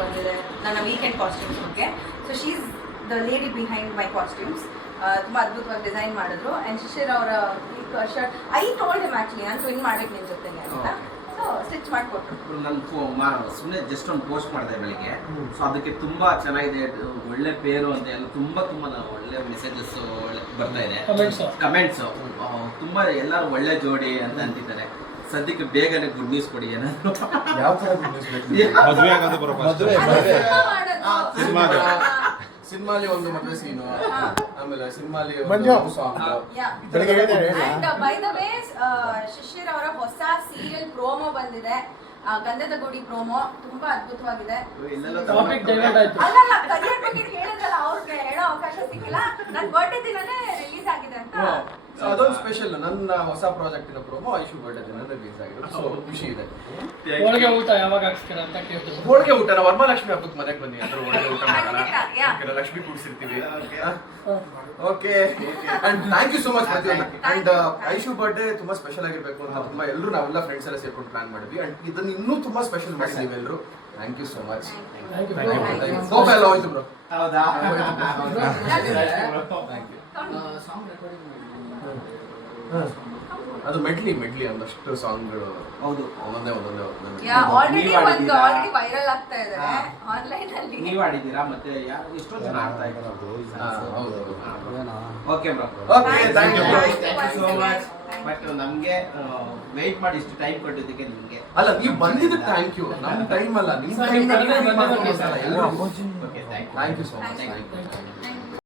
ಬಂದಿದೆ ನನ್ನ weekend costumes ಬಗ್ಗೆ. So she's the lady behind my costumes ತುಂಬ ಅದ್ಭುತವಾಗಿ ಡಿಸೈನ್ ಮಾಡಿದ್ರು. ಆ್ಯಂಡ್ ಶಿಶಿರ್ ಅವರ shirt I told him actually ನಾನು ಟ್ವಿನ್ ಮಾಡಬೇಕು ನಿನ್ನ ಜೊತೆಗೆ ಅಂತ. ಸೊ ಸ್ಟಿಚ್ ಮಾಡಿಕೊಟ್ರು. ನಾನು ಸುಮ್ಮನೆ ಜಸ್ಟ್ ಒಂದು ಪೋಸ್ಟ್ ಮಾಡಿದೆ ಬೆಳಿಗ್ಗೆ. ಸೊ ಅದಕ್ಕೆ ತುಂಬಾ ಚೆನ್ನಾಗಿದೆ. ಅದು ಒಳ್ಳೆ ಪೇರು ಅಂತ ಎಲ್ಲ ತುಂಬಾ ತುಂಬಾ ಒಳ್ಳೆ ಮೆಸೇಜಸ್ ಬರ್ತಾ ಇದೆ. ಕಮೆಂಟ್ಸ್ ತುಂಬಾ ಎಲ್ಲರೂ ಒಳ್ಳೆ ಜೋಡಿ ಅಂತ ಅಂತಿದ್ದಾರೆ. ಸದ್ಯಕ್ಕೆ ಬೇಗನೆ ಗುಡ್ ನ್ಯೂಸ್ ಕೊಡಿ ಏನಾದ್ರು ಯಾವ ತರ business ಬೇಕು? ಮದುವೆ ಆಗೋದು ಬರೋ ಮದುವೆ, ಮದುವೆ. ಸಿನಿಮಾಗೆ. ಸಿನಿಮಾಲಿ ಒಂದು ಮದುವೆ ಸೀನು ಆಮೇಲೆ ಸಿನಿಮಾಲಿ ಮಂಜು. ಸಾಂಗ್. ಬೆಳಿಗ್ಗೆ ಹೇಳಿದೆ and by the way Shishir ಅವರ ಹೊಸ ಸೀರಿಯಲ್ ಪ್ರೋಮೋ ಬಂದಿದೆ. ಆ, ಗಂಧದ ಗುಡಿ ಪ್ರೋಮೋ ತುಂಬಾ ಅದ್ಭುತವಾಗಿದೆ. ಇಲ್ಲೆಲ್ಲ ಟಾಪಿಕ್ ಡೈವರ್ಟ್ ಆಯ್ತು. ಅಲ್ಲಲ್ಲ ಕರಿಯರ್ ಬಗ್ಗೆ ಹೇಳಿದ್ರಲ್ಲ ಅವ್ರಿಗೆ ಹೇಳೋ ಅವಕಾಶ ಸಿಕ್ಕಿಲ್ಲ. ನನ್ ಬರ್ಡೇ ದಿನನೇ ರಿಲೀಸ್ ಆಗಿದೆ ಅಂತ ಅದೊಂದು ಸ್ಪೆಷಲ್ ನನ್ನ ಹೊಸ ಪ್ರಾಜೆಕ್ಟ್ನ ಪ್ರೋಮೋ ಐಶು ಬರ್ಡೇ ನನ್ನ ರಿಲೀಸ್ ಆಗಿದೆ ಸೊ ಖುಷಿ ಇದೆ. ಹೋಳಿಗೆ ಊಟ ಯಾವಾಗ ಹಾಕ್ಸ್ತೀರ ಅಂತ ಕೇಳ್ತಾರೆ ಹೋಳಿಗೆ ಊಟ ನಾವು ವರಮಹಾಲಕ್ಷ್ಮಿ ಹಬ್ಬಕ್ಕೆ ಮನೆಗೆ ಬನ್ನಿ ಅಂದ್ರೆ ಹೋಳಿಗೆ ಊಟ ಮಾಡೋಣ. ಯಾಕಂದ್ರೆ Lakshmi ಕೂಡಿಸಿರ್ತೀವಿ. Okay and thank you so much ಪ್ರತಿಯೊಂದು ಅಂಡ್. ಐಶು ಬರ್ಡೇ ತುಂಬಾ ಸ್ಪೆಷಲ್ ಆಗಿರ್ಬೇಕು ಅಂತ ತುಂಬಾ ಎಲ್ಲರೂ ನಾವೆಲ್ಲ ಫ್ರೆಂಡ್ಸ್ ಎಲ್ಲ ಸೇರ್ಕೊಂಡು ಪ್ಲಾನ್ ಮಾಡಿದ್ವಿ. ಅಂಡ್ ಇದನ್ನ ಇನ್ನೂ ತುಂಬಾ ಸ್ಪೆಷಲ್ ಮಾಡಿದ್ದೀವಿ ಎಲ್ಲರೂ ಥ್ಯಾಂಕ್ ಯು ಸೋ ಮಚ್. ಕೋಪ ಎಲ್ಲ ಹೋಯ್ತು ಬ್ರೋ ಹೌದಾ? ಥ್ಯಾಂಕ್ ಯು ಅದು ಮೆಟ್ಲಿ ಮೆಟ್ಲಿ ಒಂದಷ್ಟು ಸಾಂಗ್ಗಳು. ಹೌದು. ಒಂದೊಂದೇ ಒಂದೊಂದೇ ಒಂದೊಂದೇ. ಯಾ ಆಲ್ರೆಡಿ ಒಂದು? ಆಲ್ರೆಡಿ ವೈರಲ್ ಆಗ್ತಾ ಇದೆ ಆನ್ಲೈನ್ ಅಲ್ಲಿ. ನೀವು ಆಡಿದ್ದೀರಾ ಮತ್ತೆ ಯಾರು ಎಷ್ಟೋ ಜನ ಆಡ್ತಾ ಇದ್ದಾರೆ? ಹೌದು. Okay bro okay thank you. Thank you so much. But ನಮಗೆ ವೆಯ್ಟ್ ಮಾಡಿ ಇಷ್ಟು ಟೈಮ್ ಕೊಟ್ಟಿದ್ದಕ್ಕೆ ನಿಮಗೆ. ಅಲ್ಲ ನೀವು ಬಂದಿದ್ದು ಥ್ಯಾಂಕ್ ಯು ನಮ್ಮ ಟೈಮ್ ಅಲ್ಲ ನಿಮ್ಮ time. Okay thank you so much. Thank you